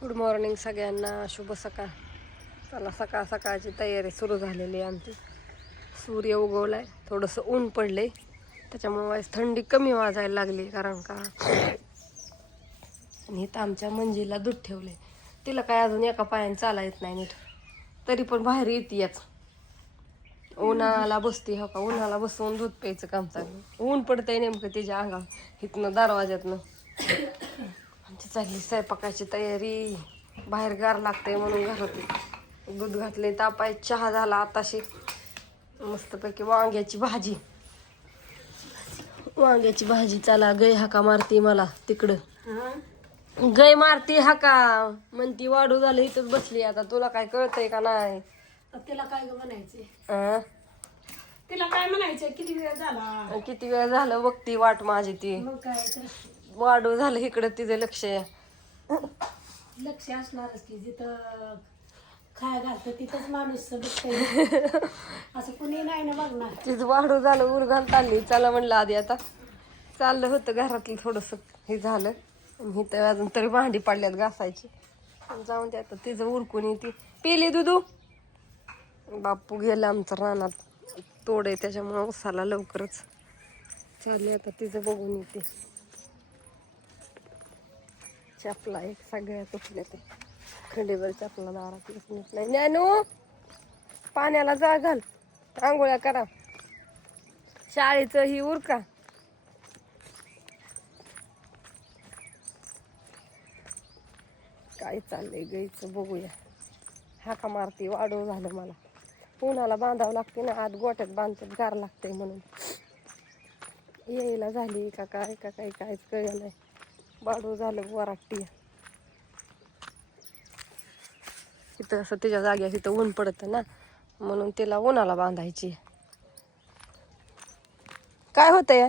Good morning सगळ्यांना, शुभ सकाळ. चला सकाळ सकाळची तयारी सुरू झालेली आहे आमची. सूर्य उगवलाय, थोडंसं ऊन पडले, त्याच्यामुळे थंडी कमी वाजायला लागली. कारण का आणि इथं आमच्या मंजीला दूध ठेवले, तिला काय अजून एका पायाने चाला येत नाही नीट, तरी पण बाहेर येते याच उन्हाळ्याला बसते. हो का, उन्हाला बसवून दूध प्यायचं काम चालू. ऊन पडतंय नेमकं तिच्या अंगावर इथनं दरवाज्यातनं. आमची चालली स्वयंपाकाची तयारी. बाहेर गार लागते म्हणून घरात दूध घातले, तापाय चहा झाला आताशी. मस्तपैकी वांग्याची भाजी. वांग्याची भाजी. चला गय हाका मारती मला तिकडं, गय मारती हाका म्हणती वाढू झालं इथंच बसली. आता तुला काय कळतंय का नाही? तिला काय म्हणायचे, तिला काय म्हणायचं? किती वेळ झाला, किती वेळ झालं बघती वाट माझी ती. मग काय तर वाढू झालं इकडं तिचं लक्ष. लक्ष असणारच की, जिथं खाया घालतं तिथंच माणूस बघतंय. असं कुणी नाही ना बघणार. तिचं वाढू झालं उरगान चालली. चला म्हणलं आधी आता चाललं होतं घरातलं थोडंसं हे झालं, आणि तर अजून तरी भांडी पडल्यात घासायची. जाऊन द्या आता तिचं उरकून येते. पेली दुधू. बापू गेला आमचं रानात तोडे, त्याच्यामुळं उसाला लवकरच चालली. आता तिचं बघून येते. चपला एक सगळ्या तुटल्या, ते खंडीवर चपला दारात नीट नाही. ज्ञानू पाण्याला जा घाल, आंघोळ्या करा, शाळेचं ही उरका. काय चाललंय गाईचं बघूया. हाका मारती. वाढू झालं मला, उन्हाला बांधावं लागते ना, आत गोट्यात बांधतात गार लागते म्हणून. यायला झाली का काय का काय कायच कळलं नाही. वाढू झालं वराटी. इथं असं तिच्या जाग्यावर इथं ऊन पडतं ना, म्हणून तिला उन्हाला बांधायची. काय होतंय,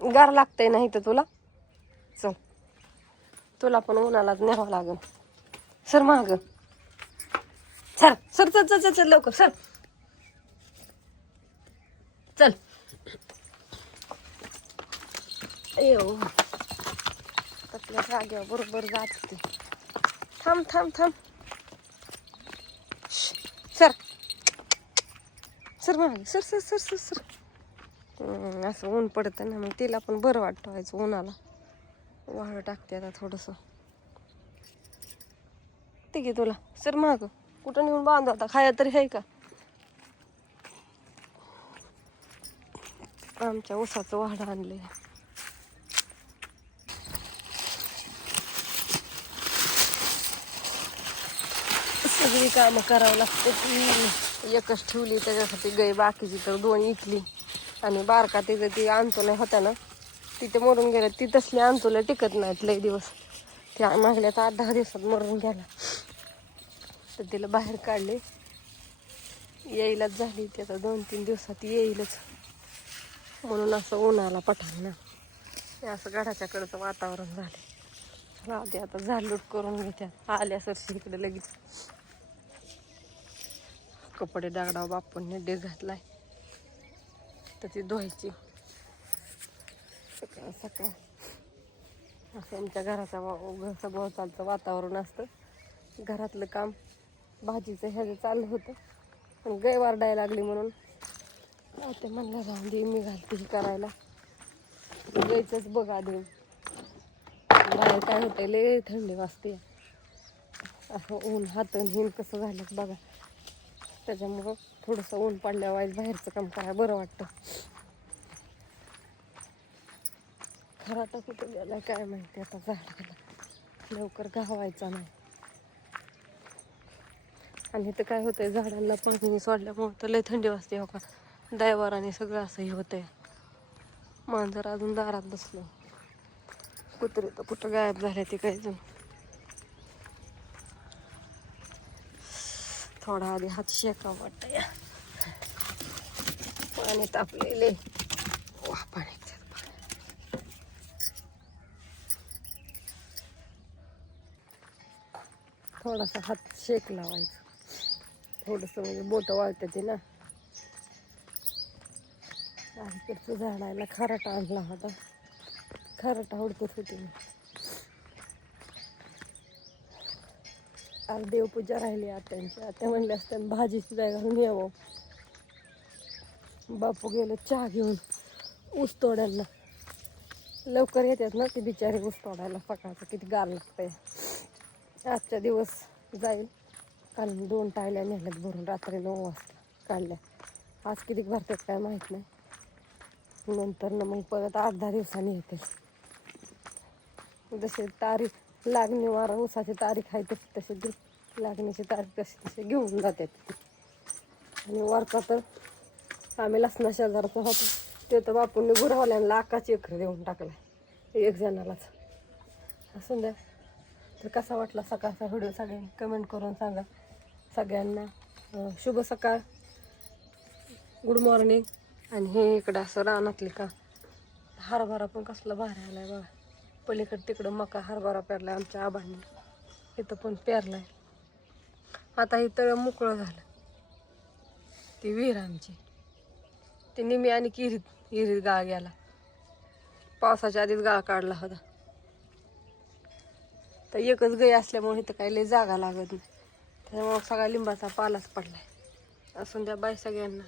गार लागतंय ना इथं तुला. चल तुला पण उन्हालाच न्यावं लागल. सर माग सर सर चल चल चल लवकर सर. चल येऊ आपल्या जाग्यावर बरोबर जात होती. थांब थांब थांब. सर सर माग sir sir sir sir sir. असं ऊन पडतं ना, मग तिला पण बरं वाटतं व्हायचं उन्हाला. वाळं टाकते आता थोडंसं. ठीक आहे तुला सर माग. कुठं नेऊन बांधा आता, खाया तरी आहे का? आमच्या ऊसाचं वाढ आणले. सगळी कामं करावं लागते. एकच ठेवली त्याच्यासाठी गाय, बाकीची तर दोन इकली. आणि बारका तिथं ती अंतुल्या होत्या ना, तिथे मरून गेल्या. ती तसली अंतुल्या टिकत नाहीत लई दिवस. त्या मागल्या तर 8-10 दिवसात मरून गेला. तर तिला बाहेर काढले. येईलच झाली ती आता 2-3 दिवसात येईलच. म्हणून असं उन्हाला पठाण ना, असं गडाच्या कडचं वातावरण झाले. आधी आता झाडलोट करून घेत्या आल्या सरशी इकडे लगेच. कपडे दगडाव बापूंनी डेग घातलाय, तर ती धुवायची सकाळ सकाळ. असं आमच्या घरचं भोवतालचं वातावरण असतं. घरातलं काम भाजीचं ह्याचं चाललं होतं, पण गाय वारडायला लागली म्हणून ते म्हणलं जाऊन दे, मी घालते ही करायला. गायचंच बघ आधी. बाहेर काय होतंय, लय थंडी वाजते. असं ऊन हातन हिन कसं झालं बघा. त्याच्यामुळं थोडंसं ऊन पडल्यावर बाहेरचं काम करायला बरं वाटतं. खराटा कुठं गेला काय माहिती. आता झाडाला लवकर घावायचा नाही. आणि इथं काय होतंय, झाडांना पाणी सोडल्यामुळं तर लय थंडी वाजते. हो का, दैवाराने सगळं असं हे होतंय. मांजर अजून दारात बसलं. कुत्री तर कुठं गायब झाले ते काही जण. थोडा आधी हात शेका वाटतं या. पाणी तापलेले. वा पाणी थोडासा हात शेक लावायचा. थोडंसं म्हणजे बोटं वाळते ते ना. अलीकडचं झाडायला खराटा आणला होता, खराटा हुडकत होते मी. आज देवपूजा राहिली आत्यांची. आत्या म्हणल्या असत्या भाजीची जागा घालून यावं. बापू गेले चहा घेऊन ऊस तोडायला. लवकर येतात ना ती बिचारी ऊस तोडायला. सकाळचं किती गार लागतंय. आजचा दिवस जाईल. काल 2 टायल्या नेल्यात भरून रात्री 9 वाजता काढल्या. आज किती भरतात काय माहीत नाही. नंतर ना मग परत 8-10 दिवसांनी येतील. जसे तारीख लागणी वारा ऊसाची तारीख आहे तशी तशी ती लागणीची तारीख तशी तशी घेऊन जातात. आणि वरचा तर आम्ही लसणा शेजारचा होतो ते तर बापूंनी गुरवल्यांना 11 एकर देऊन टाकला एक जणालाच. असं द्या. तर कसा वाटला सकाळचा व्हिडिओ सगळ्यांनी कमेंट करून सांगा. सगळ्यांना शुभ सकाळ, गुड मॉर्निंग. आणि हे इकडं असं रानातली का हरभरा पण कसला भारी आलाय बघा. पलीकडे तिकडं मका हरभरा पेरलाय आमच्या आबांनी. इथं पण पेरलाय. आता ही तळ मोकळं झालं. ती विहीर आमची ती निमी आणि विहिरीत गाळ गेला. पावसाच्या आधीच गाळ काढला होता. तर एकच गाय असल्यामुळे इथं काही लय जागा लागत नाही. त्यामुळे सगळा लिंबाचा पालाच पडलाय. असून द्या बाय सगळ्यांना.